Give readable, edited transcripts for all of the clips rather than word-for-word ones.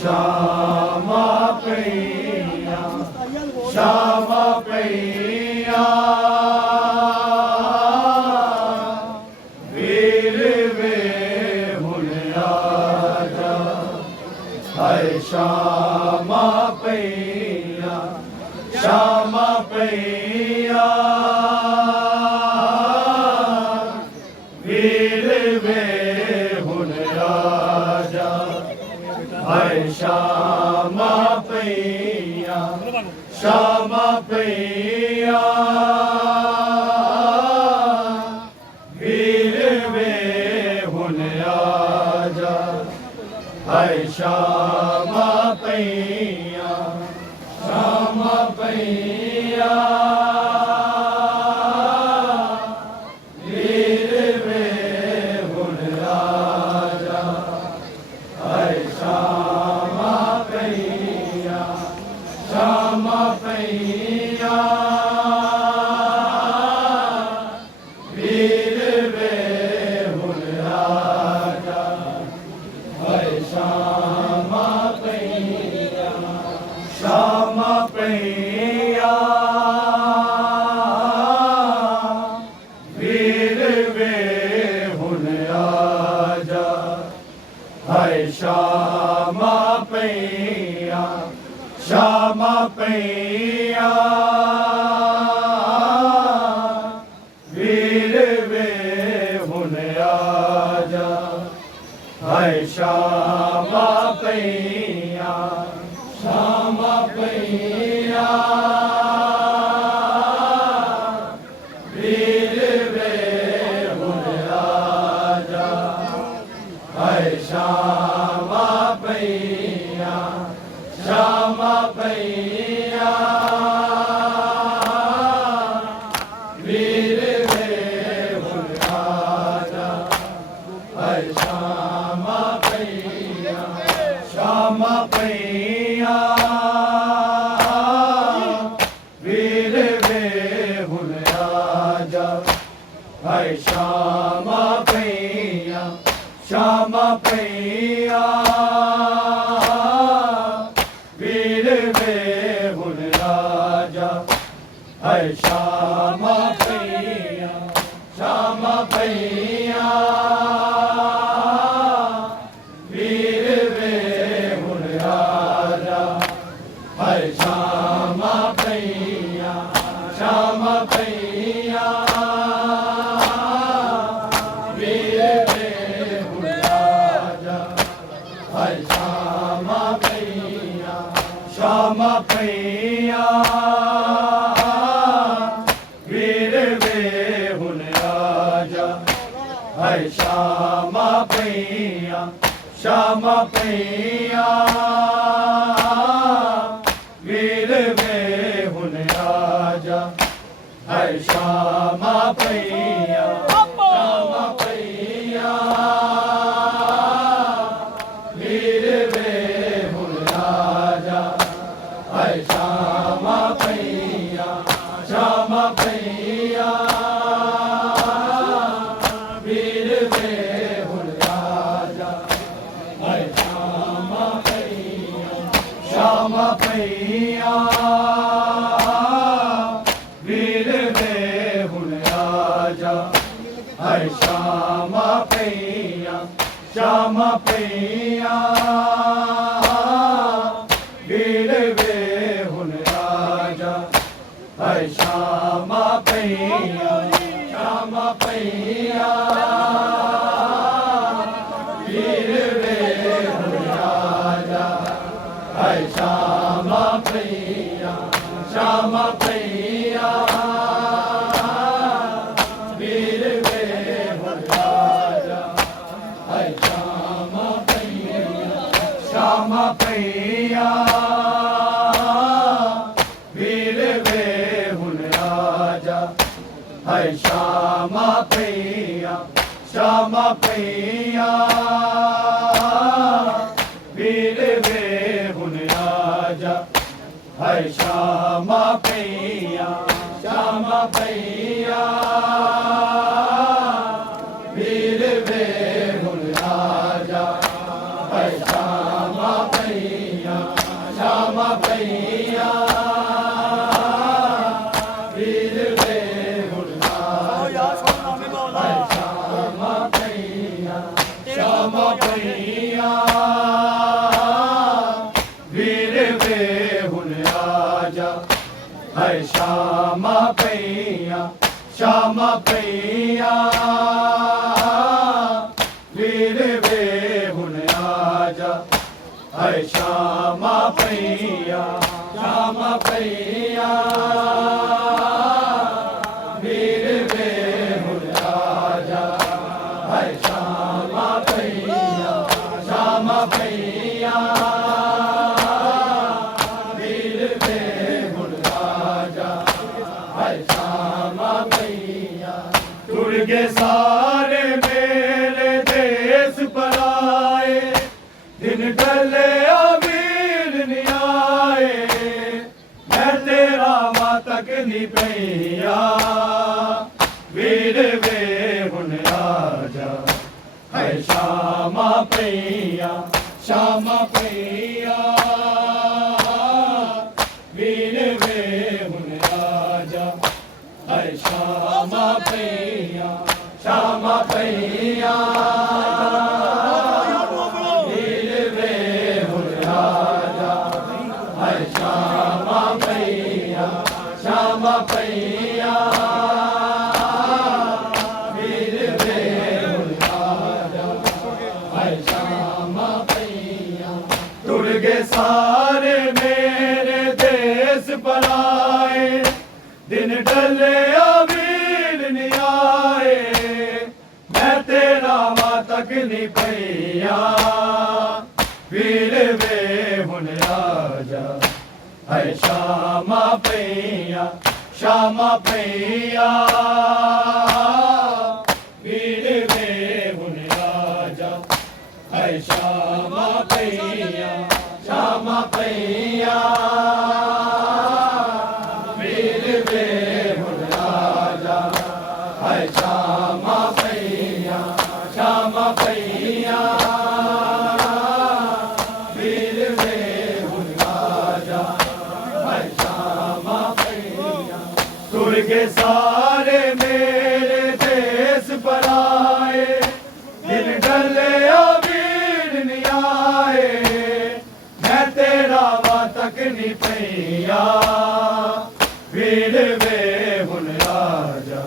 श्यामा पैया श्यामा पैया वीर वे हुन आजा हाय श्यामा पैया श्यामा पैया वीर वे हुन आजा हाय श्यामा पैया श्यामा पैया वीर वे हुन आजा हाय श्यामा पैया श्यामा पैया वीर वे हुन आजा हाय श्यामा पैया श्यामा पैया वीर वे हुन आजा हाय श्यामा पैया श्यामा पैया वीर वे हुन आजा हाय श्यामा पैया श्यामा पैया वीर वे हुन आजा हाय श्यामा पैया श्यामा पैया वीर वे हुन आजा हाय श्यामा पैया श्यामा पैया वीर वे हुन आजा हाय श्यामा पैया श्यामा पैया वीर वे हुन आजा हाय श्यामा पैया श्यामा पैया वीर वे हुन आजा हाय श्यामा पैया श्यामा पैया वीर वे हुन आजा हाय श्यामा पैया श्यामा पैया वीर वे हुन आजा हाय श्यामा पैया श्यामा पैया वीर वे हुन आजा हाय श्यामा पैया श्यामा पैया वीर वे हुन आजा हाय श्यामा पैया श्यामा पैया वीर वे हुन आजा हाय श्यामा पैया श्यामा पैया वीर वे हुन आजा हाय श्यामा पैया श्यामा पैया वीर वे हुन आजा हाय श्यामा पैया श्यामा पैया वीर वे हुन आजा हाय श्यामा पैया श्यामा पैया वीर वे हुन आजा हाय श्यामा पैया श्यामा पैया वीर वे हुन आजा हाय श्यामा पैया श्यामा पैया वीर वे हुन आजा हाय श्यामा पैया श्यामा पैया वीर वे हुन आजा हाय श्यामा पैया श्यामा पैया वीर वे हुन आजा हाय श्यामा पैया है श्यामा पैया श्यामा पैया वीर वेहुन राजा है श्यामा पैया श्यामा पैया वीर वेहुन राजा है श्यामा पैया दुर्गे सारे मेरे देश पर आए दिन ढले अबीर नहीं आए मैं तेरा मातक नहीं पैया वीर वेहुन राजा है श्यामा पैया श्यामा पैया वीर वेहुन राजा है श्यामा पैया श्यामा पैया श्यामा पैया वीर वेहुन राजा है श्यामा पैया दुर्गे सारे मेरे देश पर आए दिन ढले अबीर नहीं आए मैं तेरा मातक नहीं पैया वीर वेहुन राजा है श्यामा पैया श्यामा पैया वीर वेहुन राजा है श्यामा पैया श्यामा पैया वीर वेहुन राजा है श्यामा पैया श्यामा पैया वीर वेहुन राजा है श्यामा पैया दुर्गे सारे मेरे देश पर आए दिन ढले अबीर नहीं आए मैं तेरा मातक नहीं पैया वीर वेहुन राजा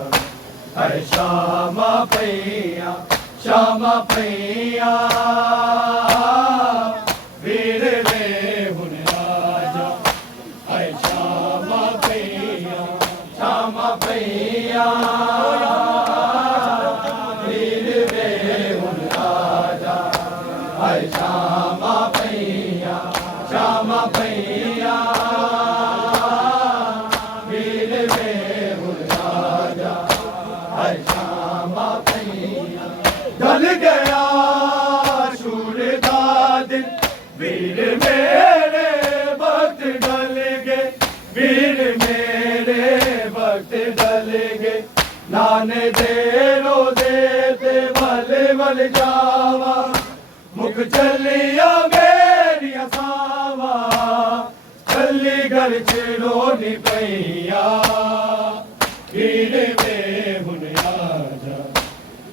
है श्यामा पैया श्यामा पैया वीर वेहुन राजा है श्यामा पैया श्यामा पैया वीर वेहुन राजा है श्यामा पैया श्यामा पैया वीर वेहुन राजा है श्यामा पैया ढल गया सूरदा दिन वीर मेरे भक्त ढल गए वीर मेरे भक्त ढल गए नाने दे रो देते बल बल जावा मुख चलिया मेरी सावा चली घर छेड़ो नी पैया वीर वेहुन राजा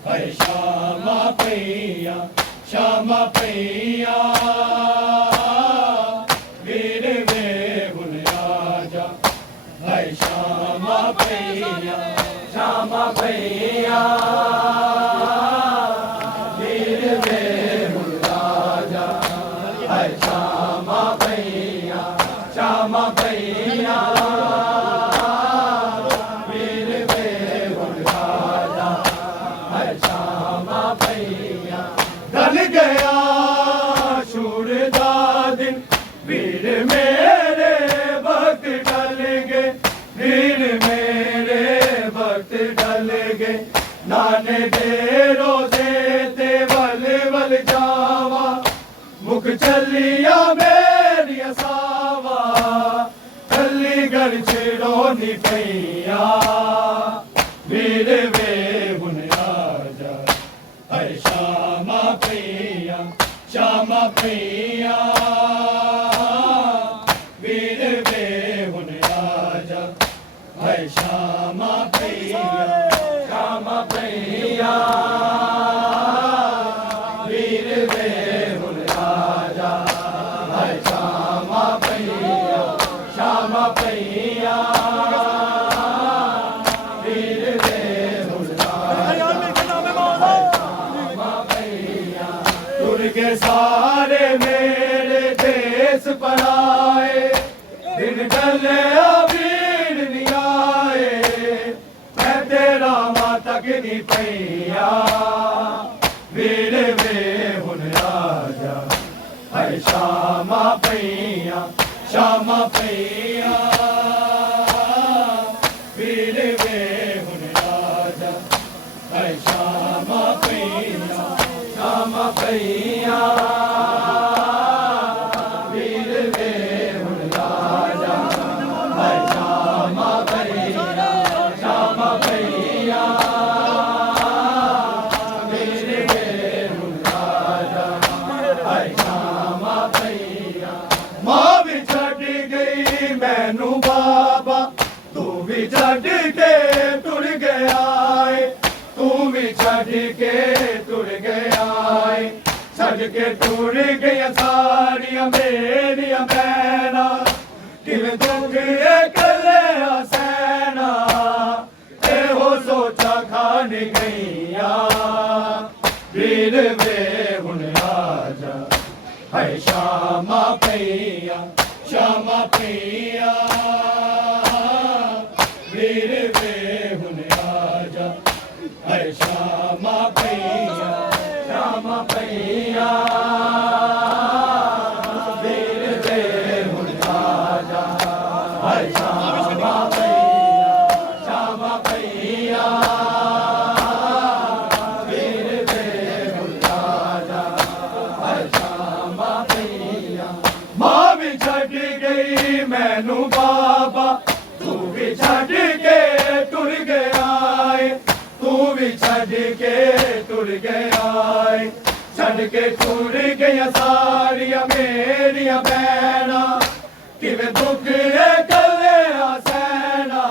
है श्यामा पैया श्यामा पैया वीर वेहुन राजा है श्यामा पैया श्यामा पैया वीर वेहुन राजा है श्यामा पैया श्यामा पैया वीर वेहुन राजा है श्यामा पैया ढल गया सूरदा दिन वीर मेरे भक्त ढल गए वीर मेरे भक्त ढल गए नाने दे रो देते बल बल जावा मुख चलिया मेरी सावा चली घर छेड़ो नी पैया वीर वेहुन राजा है श्यामा पैया श्यामा पैया वीर वेहुन राजा है श्यामा पैया श्यामा पैया वीर वेहुन राजा है श्यामा पैया श्यामा पैया वीर पढ़ाए दिन ढले भीड़ नहीं आए मैं तेरा माता तकनी पैया वीर वे हुन राजा है श्यामा पैया श्यामा पैया वीर वे हुन राजा है श्यामा पैया श्यामा पैया वीर वे हुन राजा है श्यामा पैया श्यामा पैया वीर वे हुन राजा है श्यामा पैया मां भी छड़ गई मैनू बाबा तू भी छड़ के टुर गया तू भी छड़ के टुर गया छड़ के टुर गया सारिया मेरिया बहना किवें दुख कले सैना ए हो सोचा खान गईया वीर वे हुन राजा है श्यामा पैया श्यामा पैया वीर वे हुन राजा है श्यामा पैया श्यामा पैया वीर वे हुन राजा है श्यामा पैया श्यामा पैया वीर वे हुन राजा है श्यामा पैया मां भी छड़ गई मैनू बाबा तू भी छड़ के टुर गया तू भी छड़ के टुर गया छड़ के टुर गया सारिया मेरिया बहना किवें दुख कले सैना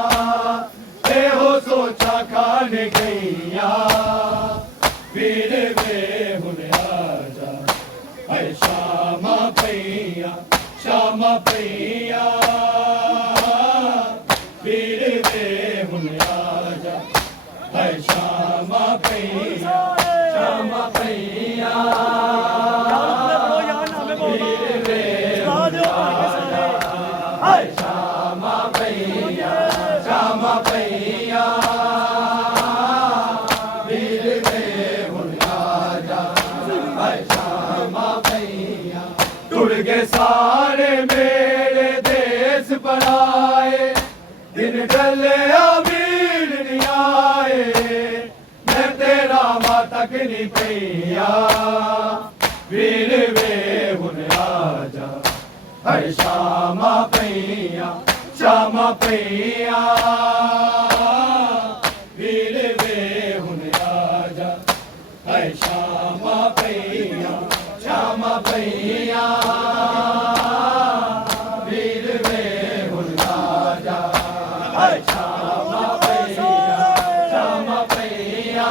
ए हो सोचा खान गईया वीर वे हुन राजा है श्यामा पैया श्यामा पैया वीर वे हुन राजा है श्यामा पैया श्यामा पैया वीर वे हुन राजा है श्यामा पैया श्यामा पैया वीर वे हुन राजा है श्यामा पैया टुर गए सारे मेरे देश पराए दिन ढले भीड़ नहीं आए मैं तेरा माता तकनी पैया वीर वे हुन राजा है श्यामा पैया श्यामा पैया वीर वे हुन राजा है श्यामा पैया श्यामा पैया वीर वे हुन राजा है श्यामा पैया श्यामा पैया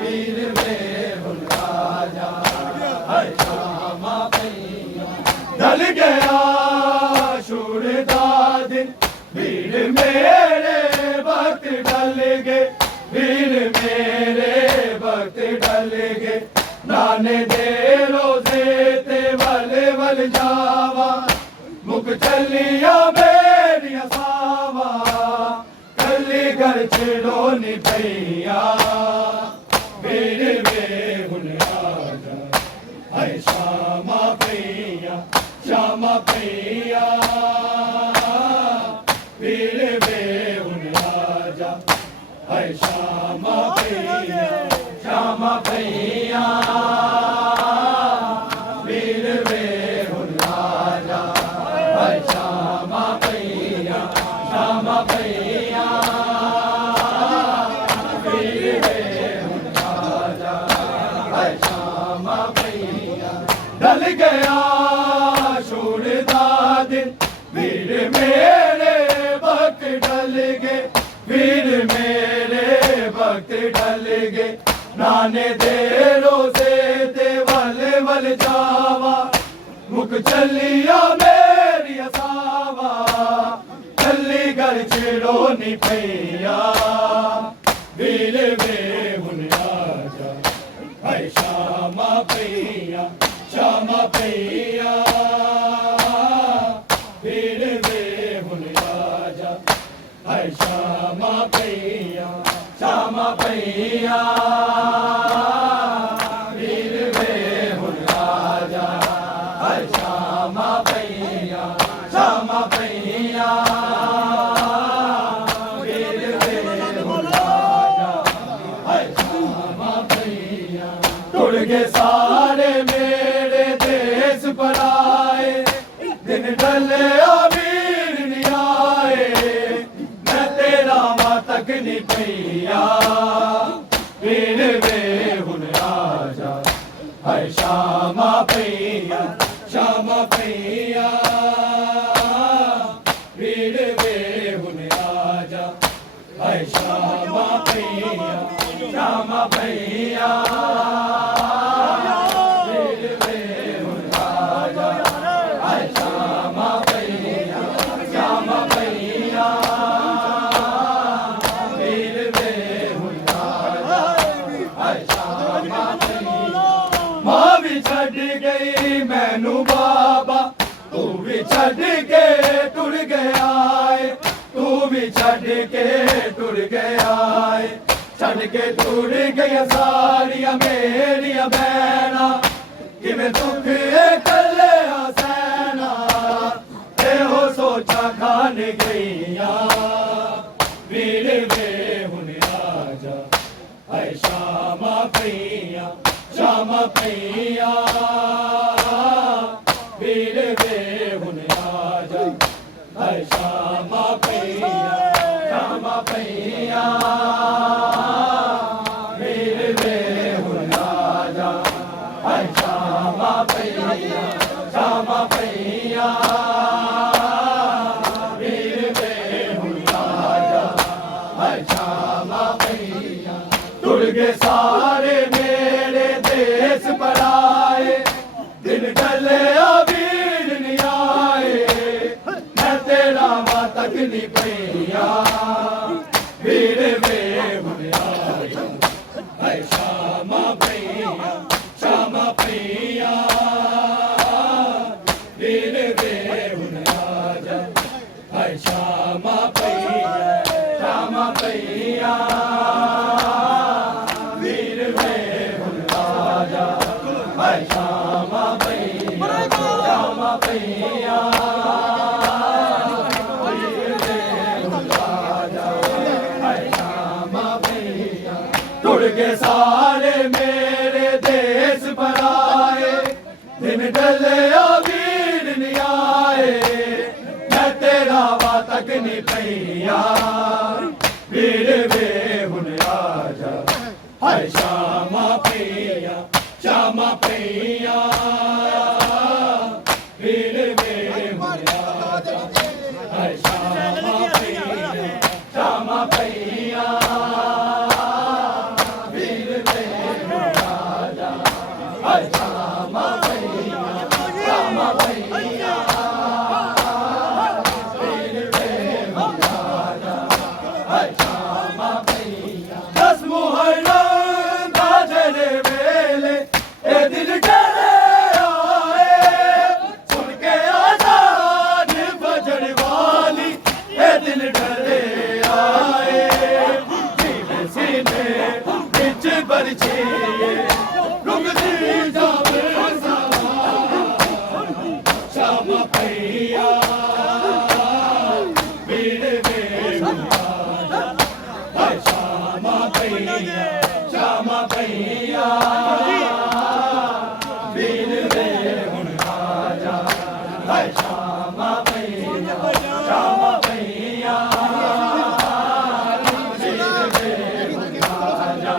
वीर वे हुन राजा है श्यामा पैया ढल गया शूरदा दिन वीर मेरे भक्त ढल गए वीर मेरे भक्त ढल गए नाने दे रोजे ते वल वल जावा मुख चलिया मेरिया सावा कली घर छेड़ो नी पैया वीर वे हुन राजा है श्यामा पैया श्यामा पैया वीर वे हुन राजा है श्यामा पैया श्यामा पैया वीर वे हुन राजा है श्यामा पैया श्यामा पैया वीर वे हुन राजा है श्यामा पैया ढल गया शूरदा दिन वीर मेरे भक्त ढल गए वीर मेरे भक्त ढल गए नाने दे रोजे ते वल वल जावा मुख चलिया मेरी सावा कली घर छेड़ो नी पैया वीर वे हुन राजा है श्यामा पैया श्यामा भैया भीड़ में हुन राजा है श्यामा भैया श्यामा भैया भीड़ में हुन राजा है श्यामा भैया श्यामा भैया भीड़ में हुन राजा है श्यामा भैया टुट गए सारे मेरे देश पर आए दिन ढले अबीर नहीं आए मैं तेरा माँ तक नहीं भैया भीड़ में हुन राजा है श्यामा भैया श्यामा भैया भीड़ में हुन राजा है श्यामा भैया श्यामा भैया मैनू बाबा तू भी छड़ के टुर गया है तू भी छड़ के टुर गया है छड़ के टुर गया सारिया मेरिया बहना किवें दुख कले सैना ते हो सोचा खान गईया भीड़ में हुन राजा है श्यामा भैया श्यामा भैया भीड़ में हुन राजा है श्यामा भैया श्यामा भैया भीड़ में हुन राजा है श्यामा भैया श्यामा भैया भीड़ में हुन राजा है श्यामा भैया टुट गए सारे मेरे देश पर आए दिन ढले अबीर नहीं आए मैं तेरा माँ तक नहीं भैया भीड़ में हुन राजा है श्यामा भैया श्यामा भैया भीड़ में हुन राजा है श्यामा भैया श्यामा भैया भीड़ में हुन राजा है श्यामा भैया श्यामा भैया भीड़ में हुन राजा है श्यामा भैया टुट गए सारे मेरे देश पर आए दिन ढले अबीर नहीं आए मैं तेरा वा तक नहीं भैया भीड़ में हुन राजा है श्यामा भैया श्यामा भैया भीड़ में हुन राजा है श्यामा भैया श्यामा भैया भीड़ में हुन राजा है श्यामा भैया श्यामा भैया भीड़ में हुन राजा है श्यामा भैया दस मुहर्रम गाजरे वेले ए दिल डरे आए सुन के आजाद बजर वाली ए दिल डरे आए दिल सीने बिच बरछे रुकती जावे श्यामा भैया भीड़ में हुन राजा है श्यामा भैया श्यामा भैया भीड़ में हुन राजा है श्यामा भैया श्यामा भैया भीड़ में हुन राजा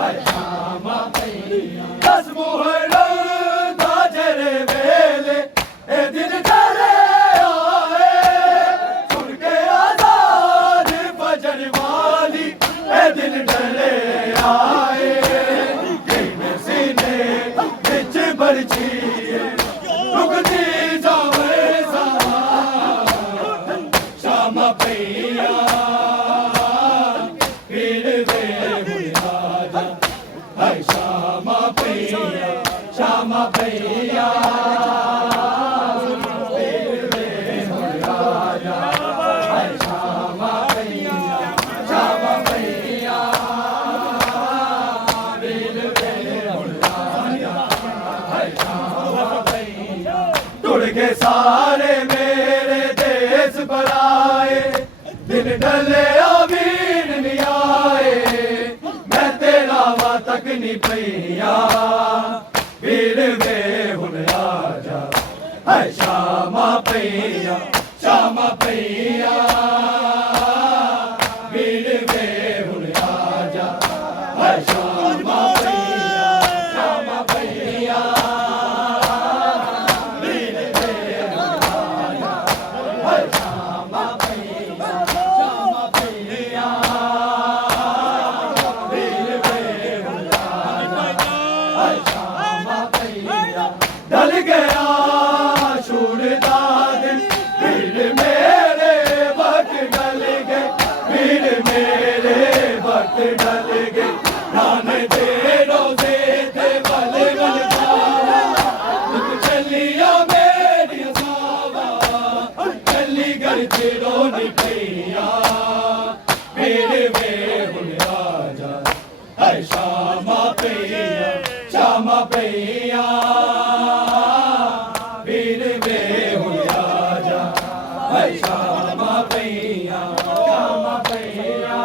है श्यामा भैया दस मुहर्रम गाजरे वेले ए दिन ढले आए सुन के आजाद बजर वाली ए दिन ढले आए सीने बिच बरछी रुकती जावे श्यामा भैया भीड़ में हुन राजा है श्यामा भैया श्यामा भैया ਪਈਆ ਵੀਰ ਵੇ ਹੁਣ ਆ ਜਾ ਹਾਏ ਸ਼ਾਮਾਂ ਪਈਆਂ ਸ਼ਾਮਾਂ ਪਈਆਂ ਵੀਰ ਵੇ ਹੁਣ ਆ ਜਾ ਹਾਏ ਸ਼ਾਮਾਂ ਪਈਆਂ ਟੁੱਟ ਗਏ ਸਾਰੇ ਮੇਰੇ ਦੇਸ ਪਰਾਏ ਦਿਨ ਢਲਿਆ ਵੀਰ ਨੀ ਆਏ ਮੈਂ ਤੇਰਾ ਵਾ ਤੱਕ ਨਹੀਂ ਪਈਆ ਵੀਰ ਵੇ ਹੁਣ ਆ ਜਾ ਹਾਏ ਸ਼ਾਮਾਂ ਪਈਆਂ ਸ਼ਾਮਾਂ ਪਈਆਂ ਵੀਰ ਵੇ ਹੁਣ ਆ ਜਾ ਹਾਏ ਸ਼ਾਮਾਂ ਪਈਆਂ ਸ਼ਾਮਾਂ ਪਈਆਂ ਵੀਰ ਵੇ ਹੁਣ ਆ ਜਾ ਹਾਏ ਸ਼ਾਮਾਂ ਪਈਆਂ ਸ਼ਾਮਾਂ ਪਈਆਂ ਵੀਰ ਵੇ ਹੁਣ ਆ ਜਾ ਹਾਏ ਸ਼ਾਮਾਂ ਪਈਆਂ ਢਲ ਗਿਆ ਛੁੜਦਾ ਦਿਨ ਵੀਰ ਮੇਰੇ ਵਕਤ ਢਲ ਗਏ ਵੀਰ ਮੇਰੇ ਵਕਤ ਢਲ ਗਏ ਨਾਨੇ ਦੇ ਰੋਜ਼ੇ ਤੇ ਬਲ ਬਲ ਜਾਵਾ ਤੂੰ ਚੱਲੀਆਂ ਮੇਰੀਆਂ ਸਾਵਾ ਚੱਲੀ ਘਰ ਚ ਰੋਣੀ ਪਈਆ ਵੀਰ ਵੇ ਹੁਣ ਆ ਜਾ ਹਾਏ ਸ਼ਾਮਾਂ ਪਈਆਂ ਸ਼ਾਮਾਂ ਪਈਆਂ ਵੀਰ ਵੇ ਹੁਣ ਆ ਜਾ ਹਾਏ ਸ਼ਾਮਾਂ ਪਈਆਂ ਸ਼ਾਮਾਂ ਪਈਆਂ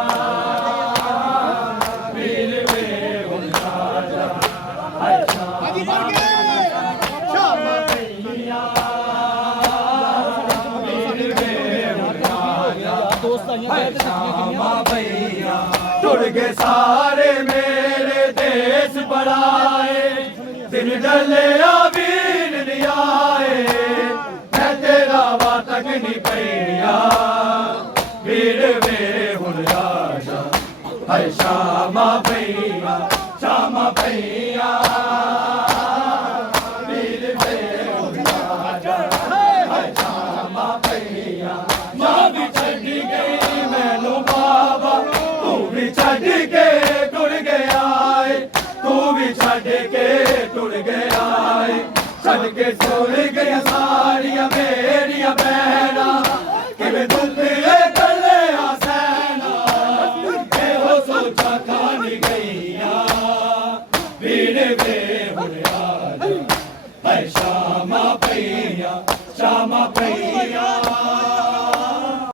ਵੀਰ ਵੇ ਹੁਣ ਆ ਜਾ ਹਾਏ ਸ਼ਾਮਾਂ ਸ਼ਾਮਾਂ ਪਈਆਂ ਵੀਰ ਵੇ ਹੁਣ ਆ ਜਾ ਹਾਏ ਸ਼ਾਮਾਂ ਪਈਆਂ ਟੁੱਟ ਗਏ ਸਾਰੇ ਮੇਰੇ ਦੇਸ ਪਰਾਏ ਦਿਨ ਢਲਿਆ ਵੀਰ ਨੀ ਆਏ ਮੈਂ ਤੇਰਾ ਵਾ ਤੱਕ ਨਹੀਂ ਪਈਆ ਵੀਰ ਵੇ ਹੁਣ ਆ ਜਾ ਹਾਏ ਸ਼ਾਮਾਂ ਪਈਆਂ ਸ਼ਾਮਾਂ ਪਈਆਂ ਵੀਰ ਵੇ ਹੁਣ ਆ ਜਾ ਹਾਏ ਸ਼ਾਮਾਂ ਪਈਆਂ ਮਾਂ ਵੀ ਛੱਡ ਗਈ ਮੈਨੂੰ ਬਾਬਾ ਤੂੰ ਵੀ ਛੱਡ ਕੇ ਟੁਰ ਗਿਆ ਏ ਤੂੰ ਵੀ ਛੱਡ ਕੇ ਟੁਰ ਗਿਆ ਏ ਛੱਡ ਕੇ ਸੋਰ ਗਈਆਂ ਸਾਰੀਆਂ ਮੇਰੀਆਂ ਭੈਣਾਂ ਕਿਵੇਂ ਦੁੱਧ ਏ ਕੱਲਿਆ ਸੈਨਾ ਇਹੋ ਸੋਚਾਂ ਖਾਣੀ ਗਈਆਂ ਵੀਰ ਵੇ ਹੁਣ ਆ ਜਾ ਹਾਏ ਸ਼ਾਮਾਂ ਪਈਆਂ ਸ਼ਾਮਾਂ ਪਈਆਂ